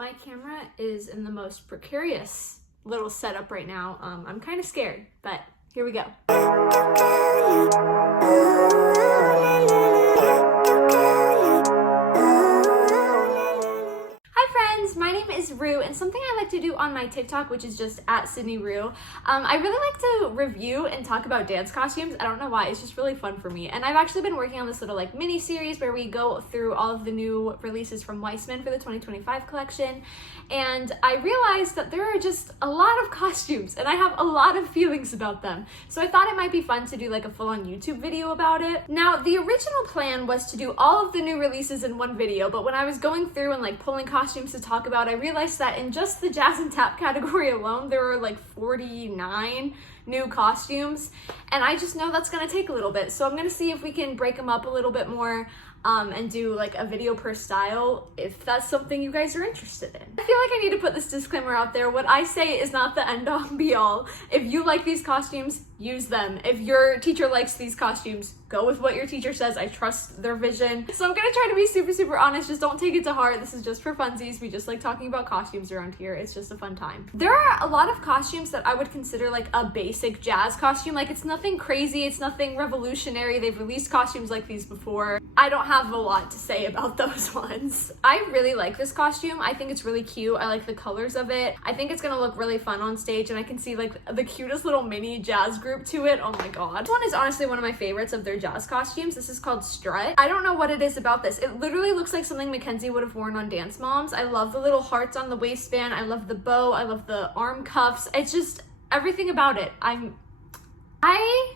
My camera is in the most precarious little setup right now. I'm kind of scared, but here we go. My name is Rue, and something I like to do on my TikTok, which is just at Sydney Rue, I really like to review and talk about dance costumes. I don't know why, it's just really fun for me. And I've actually been working on this little like mini series where we go through all of the new releases from Weissman for the 2025 collection. And I realized that there are just a lot of costumes and I have a lot of feelings about them. So I thought it might be fun to do like a full-on YouTube video about it. Now, the original plan was to do all of the new releases in one video, but when I was going through and like pulling costumes to talk about, I realized that in just the jazz and tap category alone, there were like 49 new costumes, and I just know that's gonna take a little bit. So I'm gonna see if we can break them up a little bit more and do like a video per style if that's something you guys are interested in. I feel like I need to put this disclaimer out there. What I say is not the end all be all. If you like these costumes, use them. If your teacher likes these costumes, go with what your teacher says. I trust their vision. So I'm gonna try to be super honest. Just don't take it to heart. This is just for funsies. We just like talking about costumes around here. It's just a fun time. There are a lot of costumes that I would consider like a basic jazz costume. Like it's nothing crazy. It's nothing revolutionary. They've released costumes like these before. I don't have a lot to say about those ones. I really like this costume. I think it's really cute. I like the colors of it. I think it's gonna look really fun on stage, and I can see like the cutest little mini jazz group to it. Oh my god. This one is honestly one of my favorites of their jazz costumes. This is called Strut. I don't know what it is about this. It literally looks like something Mackenzie would have worn on Dance Moms. I love the little hearts on the waistband. I love the bow. I love the arm cuffs. It's just everything about it. I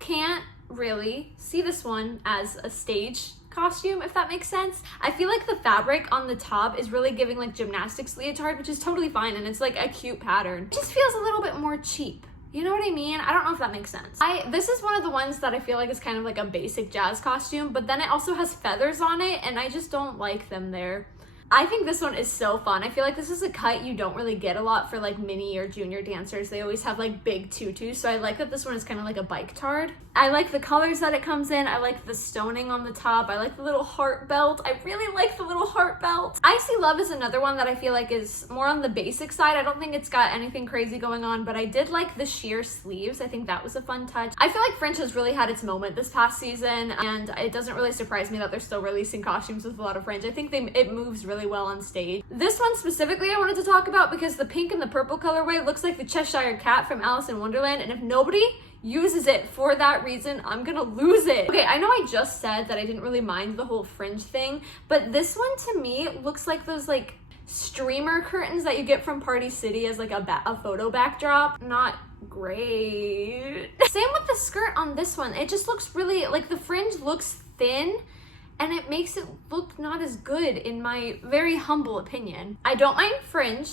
can't really see this one as a stage costume, if that makes sense. I feel like the fabric on the top is really giving like gymnastics leotard, which is totally fine, and it's like a cute pattern. It just feels a little bit more cheap. You know what I mean? I don't know if that makes sense. This is one of the ones that I feel like is kind of like a basic jazz costume, but then it also has feathers on it, and I just don't like them there. I think this one is so fun. I feel like this is a cut you don't really get a lot for like mini or junior dancers. They always have like big tutus, so I like that this one is kind of like a bike tard. I like the colors that it comes in. I like the stoning on the top. I like the little heart belt. I really like the little heart belt. Icy Love is another one that I feel like is more on the basic side. I don't think it's got anything crazy going on, but I did like the sheer sleeves. I think that was a fun touch. I feel like Fringe has really had its moment this past season, and it doesn't really surprise me that they're still releasing costumes with a lot of Fringe. I think it moves really well on stage. This one specifically I wanted to talk about because the pink and the purple colorway looks like the Cheshire Cat from Alice in Wonderland, and if nobody uses it for that reason, I'm gonna lose it. Okay, I know I just said that I didn't really mind the whole Fringe thing, but this one to me looks like those like streamer curtains that you get from Party City as like a photo backdrop. Not great. Same with the skirt on this one. It just looks really, like the fringe looks thin, and it makes it look not as good in my very humble opinion. I don't mind fringe.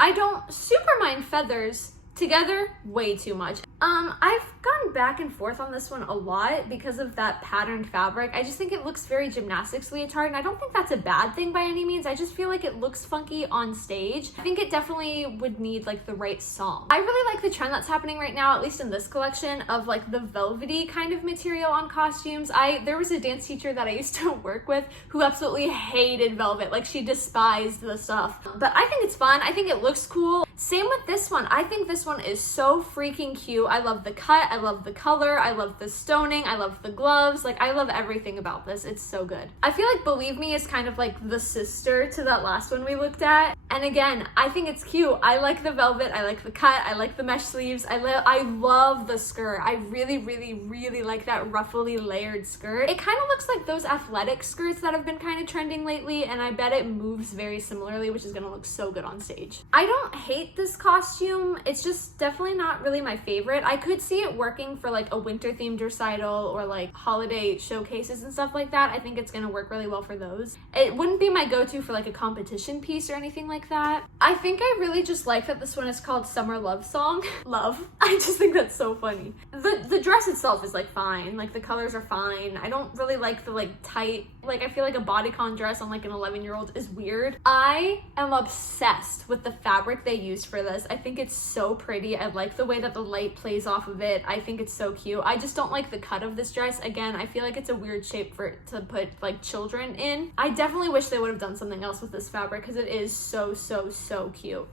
I don't super mind feathers. Together, way too much. I've gone back and forth on this one a lot because of that patterned fabric. I just think it looks very gymnastics leotard, and I don't think that's a bad thing by any means. I just feel like it looks funky on stage. I think it definitely would need like the right song. I really like the trend that's happening right now, at least in this collection, of like the velvety kind of material on costumes. There was a dance teacher that I used to work with who absolutely hated velvet. Like she despised the stuff. But I think it's fun. I think it looks cool. Same with this one. I think this one is so freaking cute. I love the cut, I love the color, I love the stoning, I love the gloves. Like I love everything about this. It's so good. I feel like Believe Me is kind of like the sister to that last one we looked at. And again, I think it's cute. I like the velvet, I like the cut, I like the mesh sleeves. I love the skirt. I really like that ruffly layered skirt. It kind of looks like those athletic skirts that have been kind of trending lately, and I bet it moves very similarly, which is gonna look so good on stage. I don't hate this costume. It's just definitely not really my favorite. I could see it working for like a winter themed recital or like holiday showcases and stuff like that. I think it's gonna work really well for those. It wouldn't be my go-to for like a competition piece or anything like that. I think I really just like that this one is called Summer Love Song. Love. I just think that's so funny. The dress itself is like fine. Like the colors are fine. I don't really like the like tight Like, I feel like a bodycon dress on like an 11-year-old is weird. I am obsessed with the fabric they used for this. I think it's so pretty. I like the way that the light plays off of it. I think it's so cute. I just don't like the cut of this dress. Again, I feel like it's a weird shape for it to put like children in. I definitely wish they would have done something else with this fabric because it is so, so, so cute.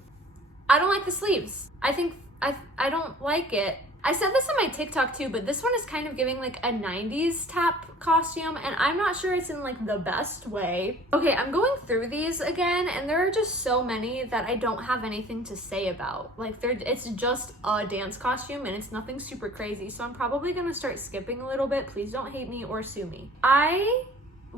I don't like the sleeves. I don't like it. I said this on my TikTok too, but this one is kind of giving like a 90s tap costume, and I'm not sure it's in like the best way. Okay, I'm going through these again, and there are just so many that I don't have anything to say about. Like, it's just a dance costume, and it's nothing super crazy, so I'm probably gonna start skipping a little bit. Please don't hate me or sue me. I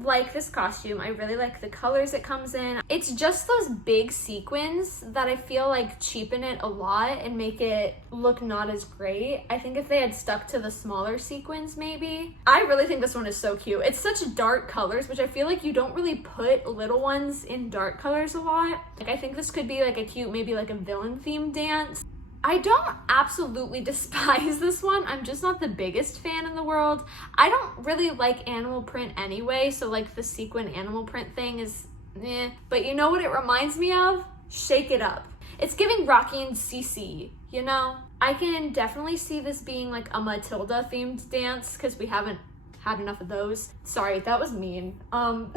like this costume. I really like the colors it comes in. It's just those big sequins that I feel like cheapen it a lot and make it look not as great. I think if they had stuck to the smaller sequins, maybe. I really think this one is so cute. It's such dark colors, which I feel like you don't really put little ones in dark colors a lot. Like, I think this could be like a cute, maybe like a villain themed dance. I don't absolutely despise this one. I'm just not the biggest fan in the world. I don't really like animal print anyway, so like the sequin animal print thing is eh. But you know what it reminds me of? Shake It Up. It's giving Rocky and Cece, you know? I can definitely see this being like a Matilda themed dance because we haven't had enough of those. Sorry, that was mean. I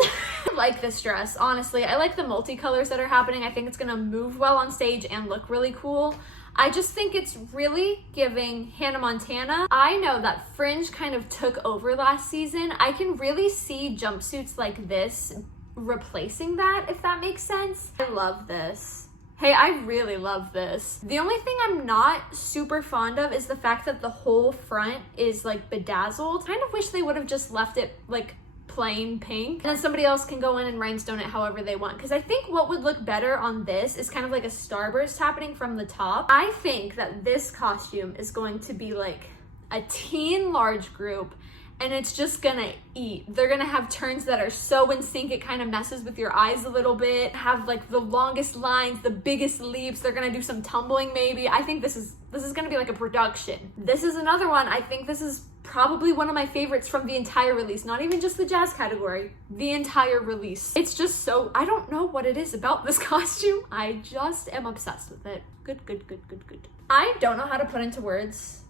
like this dress, honestly. I like the multicolors that are happening. I think it's gonna move well on stage and look really cool. I just think it's really giving Hannah Montana. I know that Fringe kind of took over last season. I can really see jumpsuits like this replacing that, if that makes sense. I love this. Hey, I really love this. The only thing I'm not super fond of is the fact that the whole front is like bedazzled. Kind of wish they would have just left it like plain pink, and then somebody else can go in and rhinestone it however they want, because I think what would look better on this is kind of like a starburst happening from the top. I think that this costume is going to be like a teen large group, and it's just gonna eat. They're gonna have turns that are so in sync it kind of messes with your eyes a little bit, have like the longest lines, the biggest leaps. They're gonna do some tumbling maybe. I think this is gonna be like a production. This is another one. I think this is probably one of my favorites from the entire release, not even just the jazz category, the entire release. It's just so, I don't know what it is about this costume. I just am obsessed with it. Good, good, good, good, good. I don't know how to put into words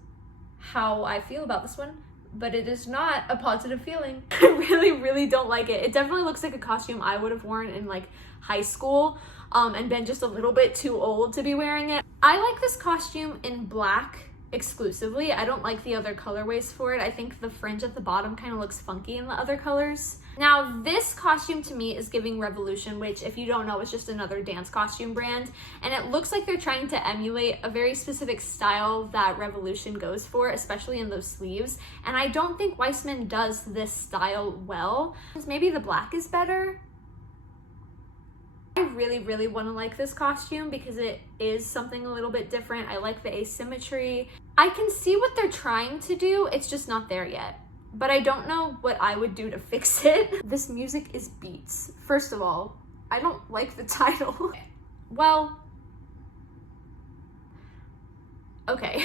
how I feel about this one, but it is not a positive feeling. I really, really don't like it. It definitely looks like a costume I would have worn in like high school and been just a little bit too old to be wearing it. I like this costume in black exclusively. I don't like the other colorways for it. I think the fringe at the bottom kind of looks funky in the other colors. Now, this costume to me is giving Revolution, which if you don't know, is just another dance costume brand. And it looks like they're trying to emulate a very specific style that Revolution goes for, especially in those sleeves. And I don't think Weissman does this style well. Maybe the black is better. I really, really want to like this costume because it is something a little bit different. I like the asymmetry. I can see what they're trying to do. It's just not there yet. But I don't know what I would do to fix it. This music is beats. First of all, I don't like the title. Well, okay.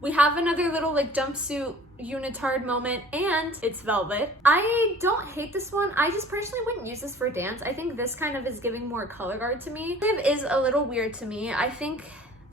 We have another little like jumpsuit unitard moment, and it's velvet. I don't hate this one. I just personally wouldn't use this for a dance. I think this kind of is giving more color guard to me. It is a little weird to me. I think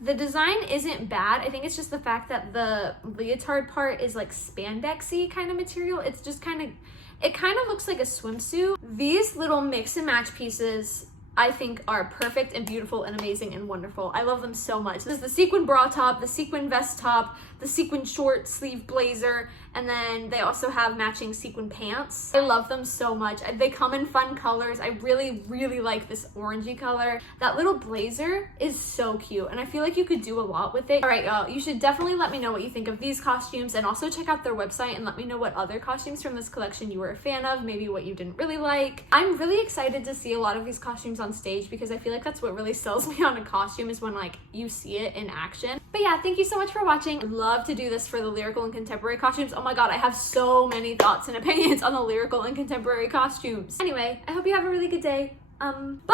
the design isn't bad. I think it's just the fact that the leotard part is like spandexy kind of material. It's just it kind of looks like a swimsuit. These little mix and match pieces I think are perfect and beautiful and amazing and wonderful. I love them so much. This is the sequin bra top, the sequin vest top, the sequin short sleeve blazer, and then they also have matching sequin pants. I love them so much. They come in fun colors. I really, really like this orangey color. That little blazer is so cute, and I feel like you could do a lot with it. All right, y'all, you should definitely let me know what you think of these costumes, and also check out their website and let me know what other costumes from this collection you were a fan of, maybe what you didn't really like. I'm really excited to see a lot of these costumes on stage because I feel like that's what really sells me on a costume, is when like you see it in action. But yeah, thank you so much for watching. I'd love to do this for the lyrical and contemporary costumes. Oh my god, I have so many thoughts and opinions on the lyrical and contemporary costumes. Anyway, I hope you have a really good day. Bye!